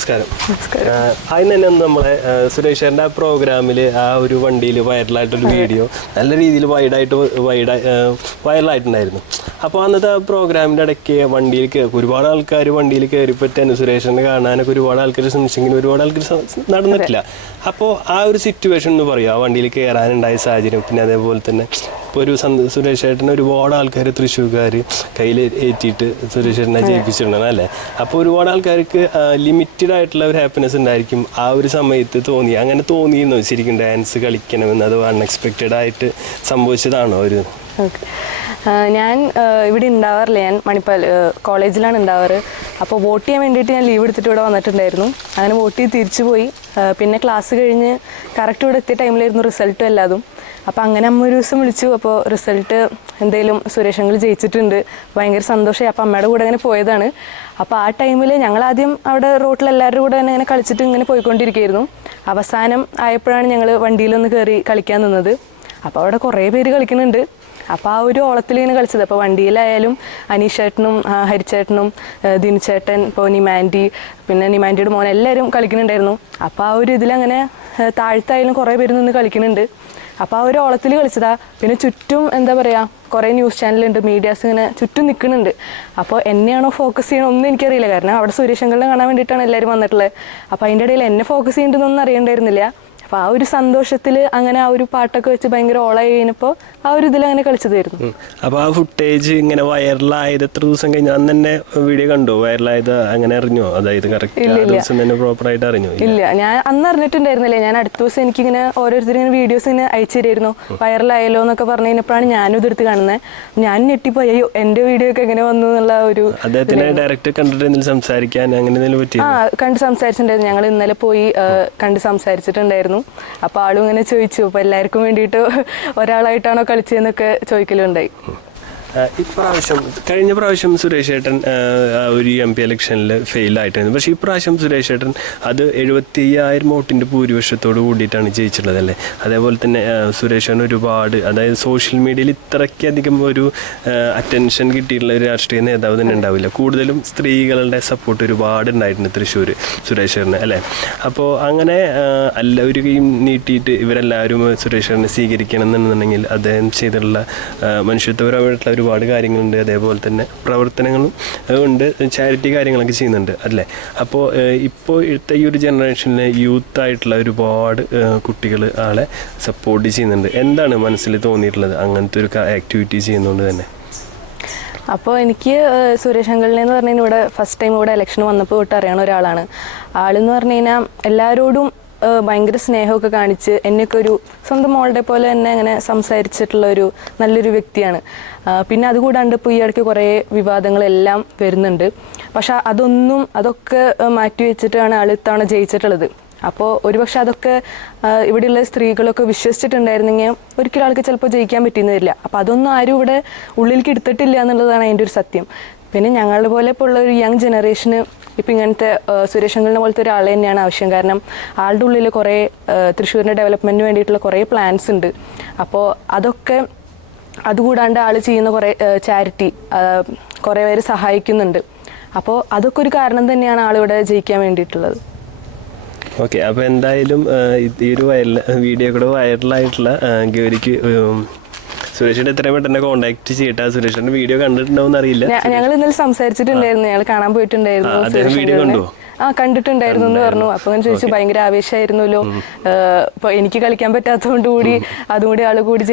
നമസ്കാരം. ആദ്യം തന്നെ നമ്മളെ സുരേഷേട്ടൻ്റെ ആ പ്രോഗ്രാമിൽ ആ ഒരു വണ്ടിയിൽ വൈറലായിട്ടൊരു വീഡിയോ നല്ല രീതിയിൽ വൈറലായിട്ടുണ്ടായിരുന്നു. അപ്പോൾ അന്നത്തെ ആ പ്രോഗ്രാമിൻ്റെ ഇടയ്ക്ക് വണ്ടിയിൽ ഒരുപാട് ആൾക്കാർ വണ്ടിയിൽ കയറിപ്പറ്റാനും സുരേഷേട്ടനെ കാണാനൊക്കെ ഒരുപാട് ആൾക്കാർ ശ്രമിച്ചെങ്കിലും ഒരുപാട് ആൾക്കാർ നടന്നിട്ടില്ല. അപ്പോൾ ആ ഒരു സിറ്റുവേഷൻ എന്ന് പറയും, ആ വണ്ടിയിൽ കയറാനുണ്ടായ സാഹചര്യം. പിന്നെ അതേപോലെ തന്നെ ഇപ്പോൾ ഒരു സുരേഷേട്ടനെ ഒരുപാട് ആൾക്കാർ തൃശ്ശൂർക്കാർ കയ്യിൽ ഏറ്റിയിട്ട് സുരേഷേട്ടനെ ജയിപ്പിച്ചിട്ടുണ്ടാണ് അല്ലേ. അപ്പോൾ ഒരുപാട് ആൾക്കാർക്ക് ലിമിറ്റഡ് ആയിട്ടുള്ള ഒരു ഹാപ്പിനെസ് ഉണ്ടായിരിക്കും ആ ഒരു സമയത്ത് തോന്നി. അങ്ങനെ തോന്നിയിരുന്നു ശരിക്കും ഡാൻസ് കളിക്കണമെന്ന്? അത് അൺഎക്സ്പെക്റ്റഡ് ആയിട്ട് സംഭവിച്ചതാണോ? ഒരു ഞാൻ ഇവിടെ ഉണ്ടാവാറില്ല, ഞാൻ മണിപ്പാൽ കോളേജിലാണ് ഉണ്ടാവാറ്. അപ്പോൾ വോട്ട് ചെയ്യാൻ വേണ്ടിയിട്ട് ഞാൻ ലീവ് എടുത്തിട്ട് ഇവിടെ വന്നിട്ടുണ്ടായിരുന്നു. അങ്ങനെ വോട്ട് ചെയ്ത് തിരിച്ചു പോയി. പിന്നെ ക്ലാസ് കഴിഞ്ഞ് കറക്റ്റ് ഇവിടെ എത്തിയ ടൈമിലായിരുന്നു റിസൾട്ടും എല്ലാതും. അപ്പോൾ അങ്ങനെ അമ്മ ഒരു ദിവസം വിളിച്ചു. അപ്പോൾ റിസൾട്ട് എന്തെങ്കിലും സുരേഷങ്ങൾ ജയിച്ചിട്ടുണ്ട്, ഭയങ്കര സന്തോഷമായി. അപ്പോൾ അമ്മയുടെ കൂടെ അങ്ങനെ പോയതാണ്. അപ്പോൾ ആ ടൈമിൽ ഞങ്ങളാദ്യം അവിടെ റോട്ടിൽ എല്ലാവരുടെ കൂടെ തന്നെ ഇങ്ങനെ കളിച്ചിട്ട് ഇങ്ങനെ പോയിക്കൊണ്ടിരിക്കുകയായിരുന്നു. അവസാനം ആയപ്പോഴാണ് ഞങ്ങൾ വണ്ടിയിലൊന്ന് കയറി കളിക്കാൻ നിന്നത്. അപ്പോൾ അവിടെ കുറേ പേര് കളിക്കുന്നുണ്ട്. അപ്പോൾ ആ ഒരു ഓളത്തിൽ ഇങ്ങനെ കളിച്ചത്. അപ്പോൾ വണ്ടിയിലായാലും അനീഷേട്ടനും ഹരിച്ചേട്ടനും ദിനിച്ചേട്ടൻ, ഇപ്പോൾ നിമാൻഡി, പിന്നെ നിമാൻഡിയുടെ മോൻ എല്ലാവരും കളിക്കുന്നുണ്ടായിരുന്നു. അപ്പോൾ ആ ഒരു ഇതിലങ്ങനെ താഴ്ത്തായാലും കുറേ പേര് നിന്ന് കളിക്കുന്നുണ്ട്. അപ്പോൾ ആ ഒരു ഓളത്തിൽ കളിച്ചതാ. പിന്നെ ചുറ്റും എന്താ പറയുക, കുറേ ന്യൂസ് ചാനലുണ്ട്, മീഡിയാസ് ഇങ്ങനെ ചുറ്റും നിൽക്കുന്നുണ്ട്. അപ്പോൾ എന്നെയാണോ ഫോക്കസ് ചെയ്യണം ഒന്നും എനിക്കറിയില്ല, കാരണം അവിടെ സുരേഷങ്കളിനെ കാണാൻ വേണ്ടിയിട്ടാണ് എല്ലാവരും വന്നിട്ടുള്ളത്. അപ്പോൾ അതിൻ്റെ ഇടയിൽ എന്നെ ഫോക്കസ് ചെയ്യേണ്ടതൊന്നും അറിയണ്ടായിരുന്നില്ല. അപ്പോൾ ആ ഒരു സന്തോഷത്തിൽ അങ്ങനെ ആ ഒരു പാട്ടൊക്കെ വെച്ച് ഭയങ്കര ഓളായി കഴിഞ്ഞപ്പോൾ ആ ഒരു ഇതിൽ അങ്ങനെ കളിച്ചതായിരുന്നു. അപ്പോൾ ആ ഫുട്ടേജ് ഇങ്ങനെ വൈറലായത് എത്ര ദിവസം കഴിഞ്ഞ് അന്ന് തന്നെ വീഡിയോ കണ്ടോ? വൈറലായത് അങ്ങനെ അറിഞ്ഞോ? അതായത് കറക്റ്റ് ദിവസം തന്നെ പ്രോപ്പറായിട്ട് അറിഞ്ഞോ? ഇല്ല, ഞാൻ അന്ന് അറിഞ്ഞിട്ടുണ്ടായിരുന്നില്ല. ഞാൻ അടുത്ത ദിവസം എനിക്കിങ്ങനെ ഓരോരുത്തരിങ്ങനെ വീഡിയോസ് ഇങ്ങനെ അയച്ചു തരുമായിരുന്നു, വൈറലായല്ലോ എന്നൊക്കെ പറഞ്ഞു കഴിഞ്ഞപ്പോഴാണ് ഞാനും ഇതെടുത്ത് കാണുന്നത്. ഞാൻ ഞെട്ടിപ്പോയി, അയ്യോ എൻ്റെ വീഡിയോ ഒക്കെ എങ്ങനെ വന്നു എന്നുള്ള ഒരു. അദ്ദേഹത്തിനെ ഡയറക്റ്റ് കണ്ടിട്ട് സംസാരിക്കാൻ അങ്ങനെ എന്തെങ്കിലും പറ്റി? കണ്ട് സംസാരിച്ചിട്ടുണ്ടായിരുന്നു. ഞങ്ങൾ ഇന്നലെ പോയി കണ്ട് സംസാരിച്ചിട്ടുണ്ടായിരുന്നു. അപ്പോൾ ആളും ഇങ്ങനെ ചോദിച്ചു, അപ്പോൾ എല്ലാവർക്കും വേണ്ടിയിട്ട് ഒരാളായിട്ടാണോ കളിച്ചതെന്നൊക്കെ ചോദിക്കലുണ്ടായി. കഴിഞ്ഞ പ്രാവശ്യം സുരേഷ് ഏട്ടൻ ഒരു MP ഇലക്ഷനിൽ ഫെയിലായിട്ടായിരുന്നു. പക്ഷേ ഇപ്രാവശ്യം സുരേഷ് ഏട്ടൻ അത് 75,000 വോട്ടിൻ്റെ ഭൂരിപക്ഷത്തോട് കൂടിയിട്ടാണ് ജയിച്ചിട്ടുള്ളത് അല്ലേ. അതേപോലെ തന്നെ സുരേഷ് ഏട്ടൻ ഒരുപാട്, അതായത് സോഷ്യൽ മീഡിയയിൽ ഇത്രയ്ക്കധികം ഒരു അറ്റൻഷൻ കിട്ടിയിട്ടുള്ള ഒരു രാഷ്ട്രീയ നേതാവ് തന്നെ ഉണ്ടാവില്ല. കൂടുതലും സ്ത്രീകളുടെ സപ്പോർട്ട് ഒരുപാട് ഉണ്ടായിട്ടുണ്ട് തൃശ്ശൂർ സുരേഷ് ഏട്ടന് അല്ലേ. അപ്പോൾ അങ്ങനെ എല്ലാവരും നീട്ടിയിട്ട് ഇവരെല്ലാവരും സുരേഷ് ഏട്ടനെ സ്വീകരിക്കണം എന്നുണ്ടെങ്കിൽ അദ്ദേഹം ചെയ്തിട്ടുള്ള മനുഷ്യത്വപരമായിട്ടുള്ള ഒരുപാട് കാര്യങ്ങളുണ്ട്. അതേപോലെ തന്നെ പ്രവർത്തനങ്ങളും ഉണ്ട്, ചാരിറ്റി കാര്യങ്ങളൊക്കെ ചെയ്യുന്നുണ്ട് അല്ലേ. അപ്പോൾ ഇപ്പോഴത്തെ ഈ ഒരു ജനറേഷനിലെ യൂത്തായിട്ടുള്ള ഒരുപാട് കുട്ടികൾ ആളെ സപ്പോർട്ട് ചെയ്യുന്നുണ്ട്. എന്താണ് മനസ്സിൽ തോന്നിയിട്ടുള്ളത് അങ്ങനത്തെ ഒരു ആക്ടിവിറ്റി ചെയ്യുന്നതുകൊണ്ട് തന്നെ? അപ്പോൾ എനിക്ക് സുരേഷ് അങ്കിളിനെ എന്ന് പറഞ്ഞു കഴിഞ്ഞാൽ ഇവിടെ ഫസ്റ്റ് ടൈം ഇവിടെ ഇലക്ഷൻ വന്നപ്പോൾ തൊട്ട് അറിയണ ഒരാളാണ്. ആളെന്ന് പറഞ്ഞു കഴിഞ്ഞാൽ എല്ലാവരോടും ഭയങ്കര സ്നേഹമൊക്കെ കാണിച്ച് എന്നെയൊക്കെ ഒരു സ്വന്തം മോളുടെ പോലെ തന്നെ അങ്ങനെ സംസാരിച്ചിട്ടുള്ള ഒരു നല്ലൊരു വ്യക്തിയാണ്. പിന്നെ അതുകൂടാണ്ട് ഇപ്പോൾ ഈ ഇടയ്ക്ക് കുറേ വിവാദങ്ങളെല്ലാം വരുന്നുണ്ട്. പക്ഷെ അതൊക്കെ മാറ്റി വെച്ചിട്ടാണ് ആൾ ഇത്തവണ ജയിച്ചിട്ടുള്ളത്. അപ്പോൾ ഒരുപക്ഷെ അതൊക്കെ ഇവിടെയുള്ള സ്ത്രീകളൊക്കെ വിശ്വസിച്ചിട്ടുണ്ടായിരുന്നെങ്കിൽ ഒരിക്കലും ആൾക്ക് ചിലപ്പോൾ ജയിക്കാൻ പറ്റിയെന്ന് വരില്ല. അപ്പോൾ അതൊന്നും ആരും ഇവിടെ ഉള്ളിലേക്ക് എടുത്തിട്ടില്ല എന്നുള്ളതാണ് അതിൻ്റെ ഒരു സത്യം. പിന്നെ ഞങ്ങളുടെ പോലെ ഇപ്പോൾ ഉള്ള ഒരു യങ് ജനറേഷന് ഇപ്പം ഇങ്ങനത്തെ സുരേഷ് അങ്കിളിനെ പോലത്തെ ഒരാളെ തന്നെയാണ് ആവശ്യം. കാരണം ആളുടെ ഉള്ളിൽ കുറേ തൃശ്ശൂരിൻ്റെ ഡെവലപ്മെൻറ്റിന് വേണ്ടിയിട്ടുള്ള കുറേ പ്ലാൻസ് ഉണ്ട്. അപ്പോൾ അതുകൂടാണ്ട് ആൾ ചെയ്യുന്ന കുറേ ചാരിറ്റി കുറേ പേര് സഹായിക്കുന്നുണ്ട്. അപ്പോൾ അതൊക്കെ ഒരു കാരണം തന്നെയാണ് ആളിവിടെ ജയിക്കാൻ വേണ്ടിയിട്ടുള്ളത്. ഓക്കെ, അപ്പോൾ എന്തായാലും ഈ ഒരു വീഡിയോ കൂടെ വൈറലായിട്ടുള്ള ഗൗരിക്ക് സുരേഷിന്റെ എത്രയും പെട്ടെന്ന് കോൺടാക്ട് ചെയ്യട്ടെ. സുരേഷിന്റെ വീഡിയോ കണ്ടിട്ടുണ്ടോന്ന് അറിയില്ല. ഞങ്ങൾ ഇന്നലെ സംസാരിച്ചിട്ടുണ്ടായിരുന്നു, ഞങ്ങൾ കാണാൻ പോയിട്ടുണ്ടായിരുന്നു. വീഡിയോ കണ്ടോ? കണ്ടിട്ടുണ്ടായിരുന്നു എന്ന് പറഞ്ഞു. അപ്പൊ ഞാൻ ചോദിച്ചു, ഭയങ്കര ആവേശമായിരുന്നല്ലോ. ഇപ്പൊ എനിക്ക് കളിക്കാൻ പറ്റാത്തതുകൊണ്ട് കൂടി അതുകൂടി ആള് കൂടി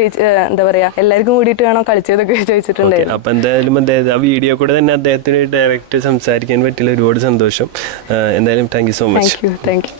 എന്താ പറയാ, എല്ലാവർക്കും കൂടിയിട്ട് വേണോ കളിച്ചതൊക്കെ ചോദിച്ചിട്ടുണ്ടായിരുന്നു. അപ്പൊ എന്തായാലും ആ വീഡിയോ കൂടെ തന്നെ അദ്ദേഹത്തിന് ഡയറക്റ്റ് സംസാരിക്കാൻ പറ്റില്ല. ഒരുപാട് സന്തോഷം. എന്തായാലും thank you so much. Thank you.